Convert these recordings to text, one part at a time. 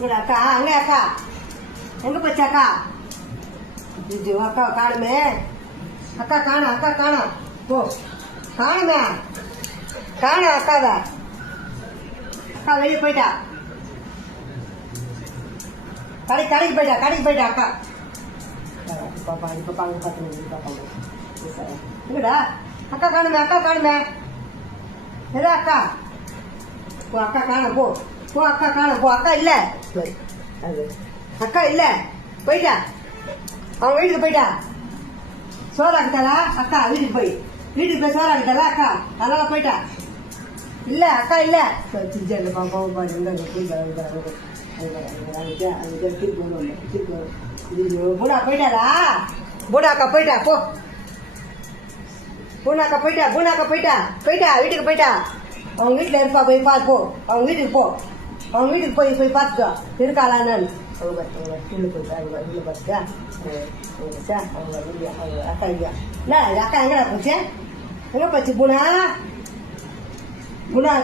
அக்கா அங்கே அக்கா எங்க போச்சு அக்கா? இது அக்கா காணுமே. அக்கா காணும், அக்கா காணும். போ காணுமே, காணும் அக்காவை. அக்கா வெளியே போயிட்டா, கடைக்கு போயிட்டா அக்கா. பாப்பா இப்ப பாங்க பார்த்து இல்லடா. அக்கா காணுமே எதா அக்கா? போ அக்கா காணும், போ அக்கா காணும், போ அக்கா இல்ல. அது அக்கா இல்ல, போயிட்டா, அவன் வீட்டுக்கு போயிட்டா. சோறாக்கிட்டாளா அக்கா? வீட்டுக்கு போய் சோறாக்கிட்டாளா அக்கா? அதனால போயிட்டா. இல்ல அக்கா இல்ல. பூனா போயிட்டாளா? பூனாக்கா போயிட்டா, போ. பூனாக்கா போயிட்டா வீட்டுக்கு போயிட்டா. அவங்க வீட்டுல இருப்பா, போய் பார்த்து போ. அவங்க வீட்டுக்கு போ, அவங்க வீட்டுக்கு போய் பார்த்துக்கோ இருக்காளான்னு. அவங்க உள்ள பார்த்துக்கா. அவங்க அக்கா இல்லையா? என்ன அக்கா எங்கடா போச்சு? எங்க போச்சு பூனா?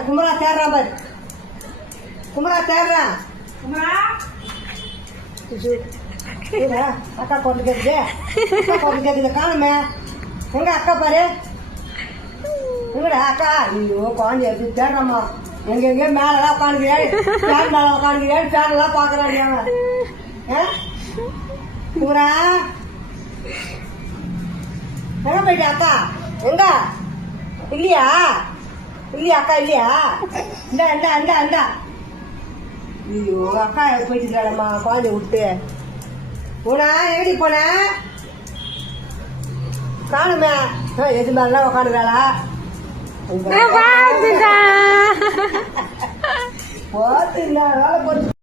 குமரா தேடுறான் பாரு, குமரா தேடுறான். அக்கா போட்டு கேக்குது காணுமே. எங்க அக்கா பாரு, எங்கடா அக்கா? ஐயோ குழந்தை எடுத்து தேடுறாமா. எங்க மேலதான் உட்காந்துக்கிறேன், ஃபேன் மேல உட்காந்துக்கிறேன், ஃபேன் எல்லாம் பாக்குறான். குமரா எங்க போயிட்டா அக்கா? எங்க இல்லையா அக்கா இல்லையா? இந்த ஐயோ அக்கா போயிட்டுமா குழந்தை விட்டு. போனா எப்படி போன? காணுமே. எது மேலாம் உக்காந்துக்கிறாளா? போத்து வேலை போட்டு